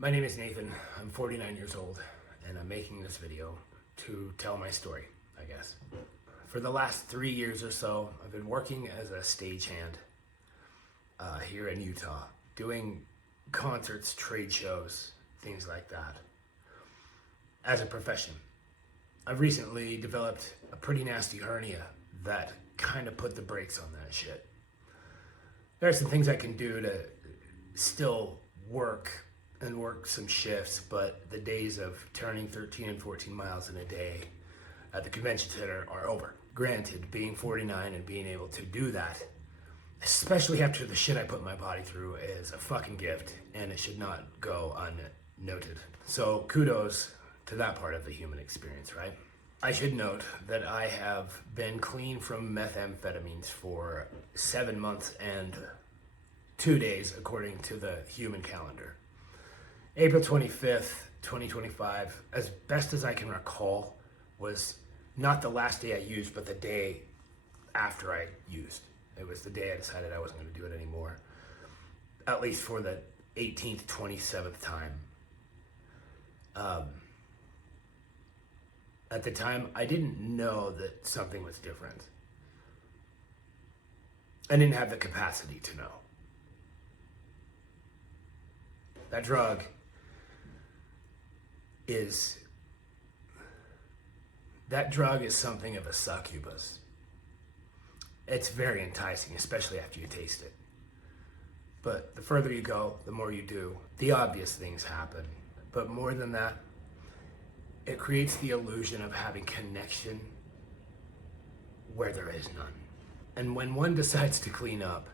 My name is Nathan. I'm 49 years old, and I'm making this video to tell my story, I guess. For the last 3 years or so, I've been working as a stagehand here in Utah, doing concerts, trade shows, things like that, as a profession. I've recently developed a pretty nasty hernia that kind of put the brakes on that shit. There are some things I can do to still work some shifts, but the days of turning 13 and 14 miles in a day at the convention center are over. Granted, being 49 and being able to do that, especially after the shit I put my body through, is a fucking gift, and it should not go unnoted. So kudos to that part of the human experience, right? I should note that I have been clean from methamphetamines for 7 months and 2 days, according to the human calendar. April 25th, 2025, as best as I can recall, was not the last day I used, but the day after I used. It was the day I decided I wasn't going to do it anymore, at least for the 18th, 27th time. At the time, I didn't know that something was different. I didn't have the capacity to know. That drug is something of a succubus. It's very enticing, especially after you taste it. But the further you go, the more you do. The obvious things happen. But more than that, it creates the illusion of having connection where there is none. And when one decides to clean up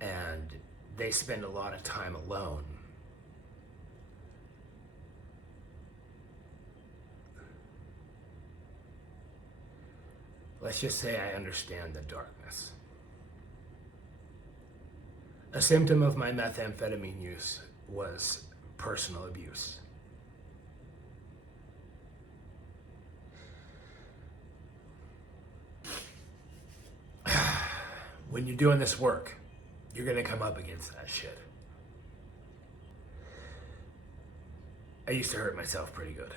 and they spend a lot of time alone, let's just say I understand the darkness. A symptom of my methamphetamine use was personal abuse. When you're doing this work, you're gonna come up against that shit. I used to hurt myself pretty good.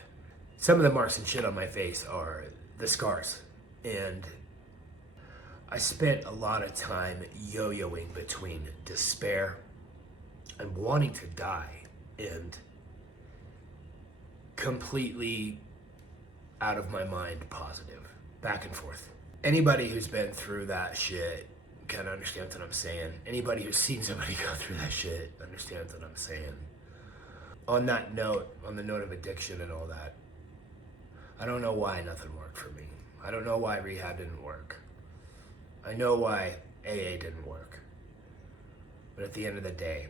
Some of the marks and shit on my face are the scars. And I spent a lot of time yo-yoing between despair and wanting to die and completely out of my mind positive, back and forth. Anybody who's been through that shit kind of understands what I'm saying. Anybody who's seen somebody go through that shit understands what I'm saying. On that note, on the note of addiction and all that, I don't know why nothing worked for me. I don't know why rehab didn't work. I know why AA didn't work. But at the end of the day,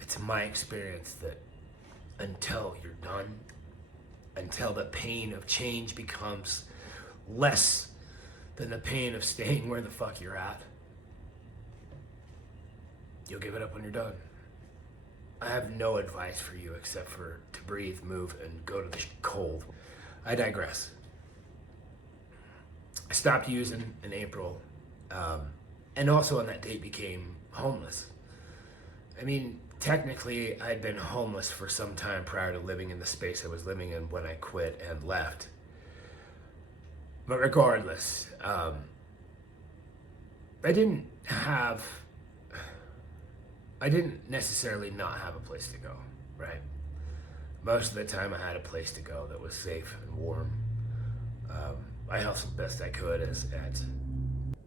it's my experience that until you're done, until the pain of change becomes less than the pain of staying where the fuck you're at, you'll give it up when you're done. I have no advice for you except for to breathe, move, and go to the cold. I digress. I stopped using in April, and also on that date became homeless. I mean, technically I'd been homeless for some time prior to living in the space I was living in when I quit and left. But regardless, I didn't necessarily not have a place to go, right? Most of the time I had a place to go that was safe and warm. I hustled best I could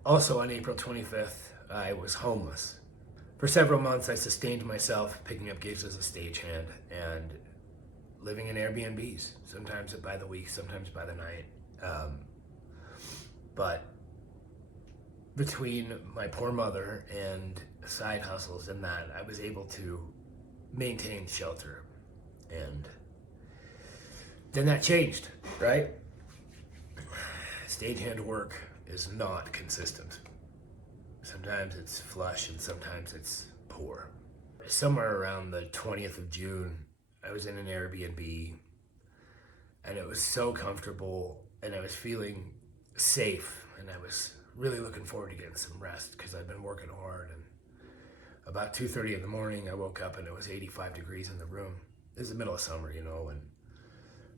Also on April 25th, I was homeless. For several months, I sustained myself picking up gigs as a stagehand and living in Airbnbs, sometimes by the week, sometimes by the night. But between my poor mother and side hustles and that, I was able to maintain shelter. And then that changed, right? Stagehand work is not consistent. Sometimes it's flush and sometimes it's poor. Somewhere around the 20th of June, I was in an Airbnb and it was so comfortable and I was feeling safe and I was really looking forward to getting some rest because I've been working hard. And about 2:30 in the morning, I woke up and it was 85 degrees in the room. It was the middle of summer, you know, and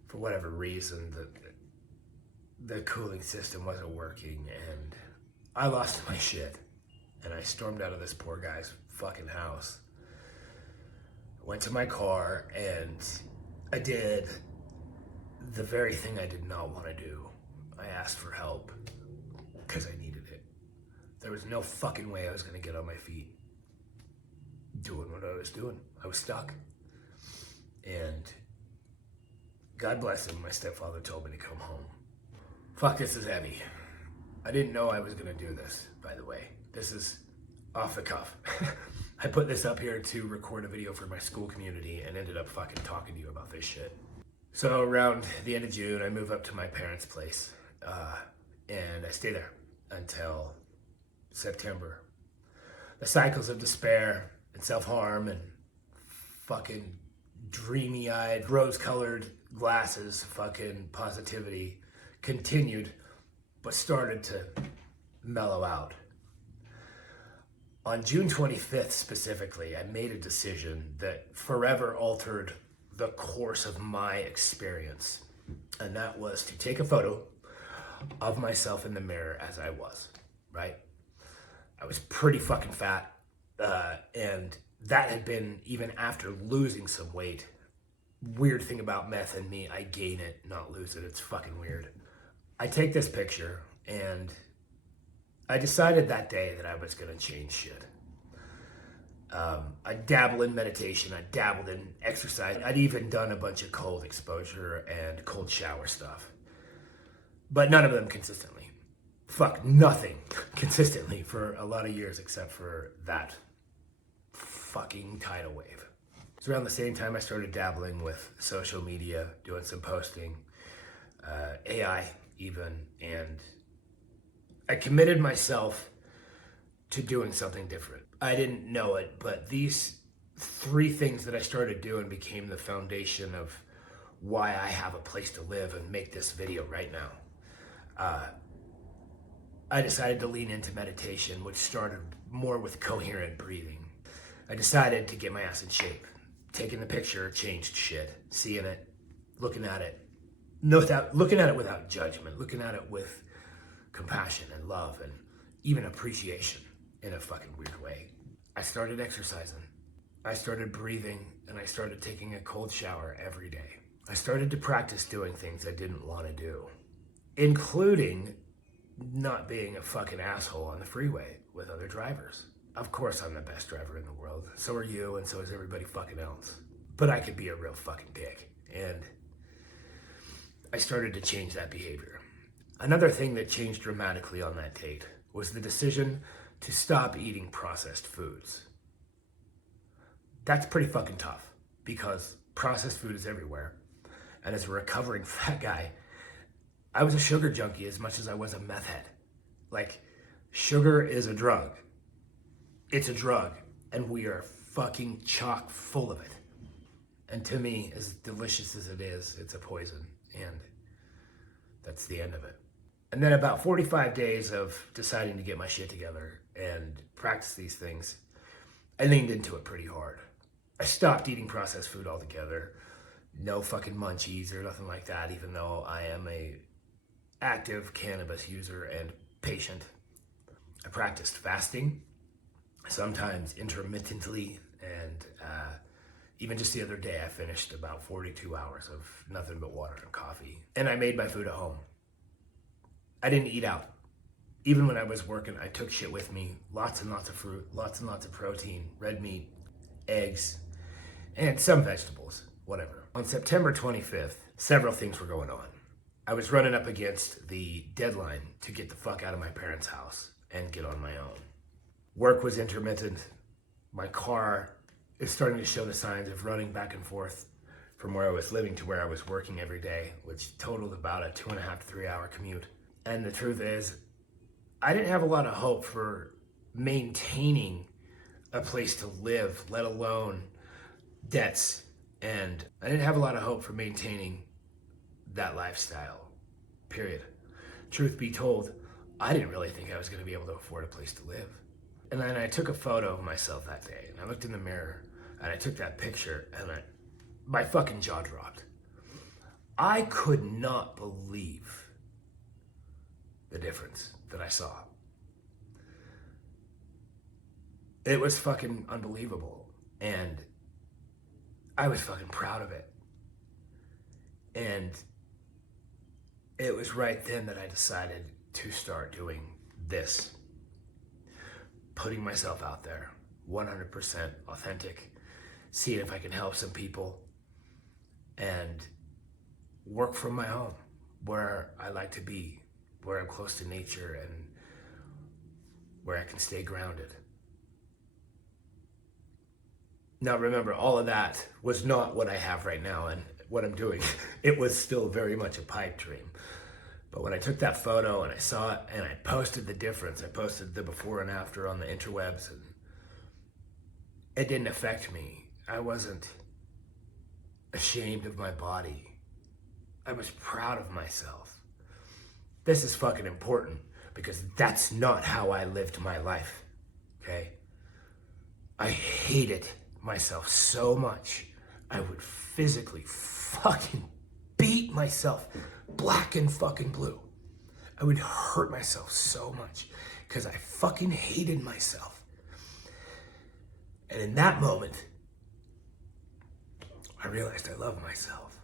for whatever reason, the cooling system wasn't working, and I lost my shit. And I stormed out of this poor guy's fucking house. Went to my car, and I did the very thing I did not want to do. I asked for help because I needed it. There was no fucking way I was going to get on my feet doing what I was doing. I was stuck. And God bless him, my stepfather told me to come home. Fuck, this is heavy. I didn't know I was going to do this, by the way. This is off the cuff. I put this up here to record a video for my school community and ended up fucking talking to you about this shit. So around the end of June, I move up to my parents' place, and I stay there until September. The cycles of despair and self-harm and fucking dreamy-eyed, rose-colored glasses, fucking positivity continued, but started to mellow out. On June 25th specifically, I made a decision that forever altered the course of my experience. And that was to take a photo of myself in the mirror as I was, right? I was pretty fucking fat, and that had been even after losing some weight. Weird thing about meth and me, I gain it, not lose it. It's fucking weird. I take this picture, and I decided that day that I was gonna change shit. I dabble in meditation, I dabbled in exercise. I'd even done a bunch of cold exposure and cold shower stuff, but none of them consistently. Fuck, nothing consistently for a lot of years except for that fucking tidal wave. It's around the same time I started dabbling with social media, doing some posting, AI even, and I committed myself to doing something different. I didn't know it, but these three things that I started doing became the foundation of why I have a place to live and make this video right now. I decided to lean into meditation, which started more with coherent breathing. I decided to get my ass in shape. Taking the picture changed shit. Seeing it, looking at it without judgment, looking at it with compassion and love and even appreciation in a fucking weird way. I started exercising. I started breathing, and I started taking a cold shower every day. I started to practice doing things I didn't want to do, including not being a fucking asshole on the freeway with other drivers. Of course I'm the best driver in the world. So are you, and so is everybody fucking else. But I could be a real fucking dick. And I started to change that behavior. Another thing that changed dramatically on that date was the decision to stop eating processed foods. That's pretty fucking tough because processed food is everywhere. And as a recovering fat guy, I was a sugar junkie as much as I was a meth head. Like, sugar is a drug. It's a drug, and we are fucking chock full of it. And to me, as delicious as it is, it's a poison, and that's the end of it. And then about 45 days of deciding to get my shit together and practice these things, I leaned into it pretty hard. I stopped eating processed food altogether. No fucking munchies or nothing like that, even though I am a active cannabis user and patient. I practiced fasting, sometimes intermittently, and even just the other day I finished about 42 hours of nothing but water and coffee. And I made my food at home. I didn't eat out. Even when I was working, I took shit with me. Lots and lots of fruit, lots and lots of protein, red meat, eggs, and some vegetables, whatever. On September 25th, several things were going on. I was running up against the deadline to get the fuck out of my parents' house and get on my own. Work was intermittent. My car is starting to show the signs of running back and forth from where I was living to where I was working every day, which totaled about a 2.5 to 3 hour commute. And the truth is, I didn't have a lot of hope for maintaining a place to live, let alone debts. And I didn't have a lot of hope for maintaining that lifestyle, period. Truth be told, I didn't really think I was going to be able to afford a place to live. And then I took a photo of myself that day, and I looked in the mirror, and I took that picture, and my fucking jaw dropped. I could not believe the difference that I saw. It was fucking unbelievable. And I was fucking proud of it. And it was right then that I decided to start doing this. Putting myself out there, 100% authentic, seeing if I can help some people, and work from my home, where I like to be, where I'm close to nature, and where I can stay grounded. Now remember, all of that was not what I have right now and what I'm doing. It was still very much a pipe dream. But when I took that photo and I saw it and I posted the difference, I posted the before and after on the interwebs, and it didn't affect me. I wasn't ashamed of my body. I was proud of myself. This is fucking important because that's not how I lived my life, okay? I hated myself so much, I would physically fucking beat myself black and fucking blue. I would hurt myself so much because I fucking hated myself. And in that moment, I realized I loved myself,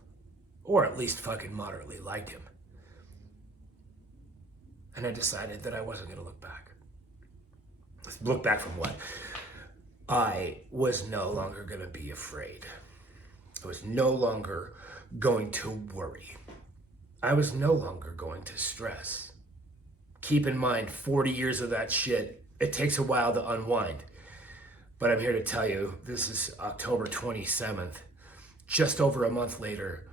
or at least fucking moderately liked him. And I decided that I wasn't gonna look back. Look back from what? I was no longer gonna be afraid. I was no longer going to worry. I was no longer going to stress. Keep in mind, 40 years of that shit, it takes a while to unwind. But I'm here to tell you, this is October 27th, just over a month later,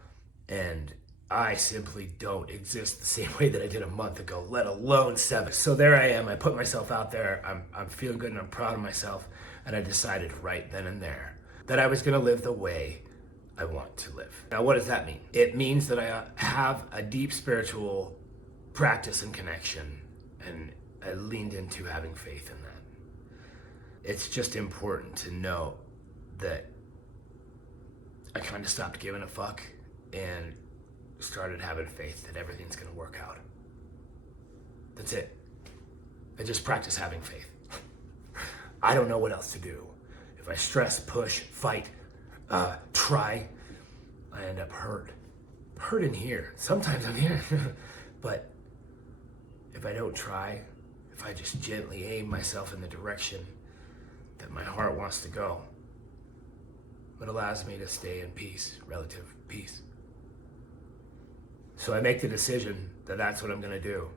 and I simply don't exist the same way that I did a month ago, let alone 7. So there I am, I put myself out there, I'm feeling good and I'm proud of myself, and I decided right then and there that I was gonna live the way I want to live. Now, what does that mean? It means that I have a deep spiritual practice and connection, and I leaned into having faith in that. It's just important to know that I kind of stopped giving a fuck and started having faith that everything's gonna work out. That's it. I just practice having faith. I don't know what else to do. If I stress, push, fight, try, I end up hurt. Hurt in here. Sometimes I'm here. But if I don't try, if I just gently aim myself in the direction that my heart wants to go, it allows me to stay in peace, relative peace. So I make the decision that that's what I'm gonna do.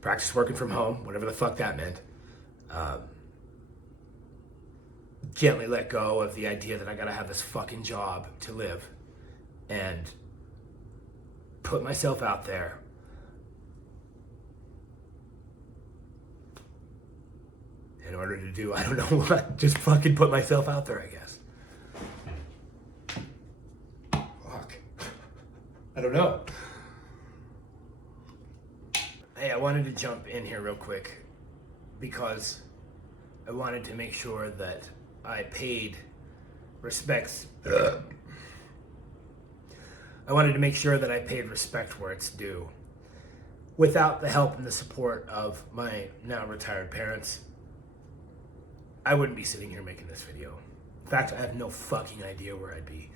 Practice working from home, whatever the fuck that meant. Gently let go of the idea that I gotta have this fucking job to live, and put myself out there. In order to do, I don't know what, just fucking put myself out there, I guess. Fuck. I don't know. Hey, I wanted to jump in here real quick because I wanted to make sure that I paid respects. I wanted to make sure that I paid respect where it's due. Without the help and the support of my now retired parents, I wouldn't be sitting here making this video. In fact, I have no fucking idea where I'd be,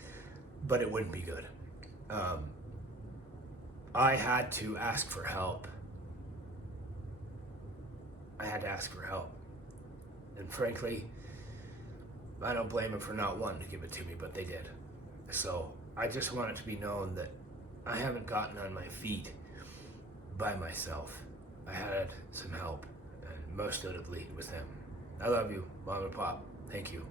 but it wouldn't be good. I had to ask for help. I had to ask for help. And frankly, I don't blame them for not wanting to give it to me, but they did. So I just want it to be known that I haven't gotten on my feet by myself. I had some help, and most notably it was them. I love you, Mom and Pop. Thank you.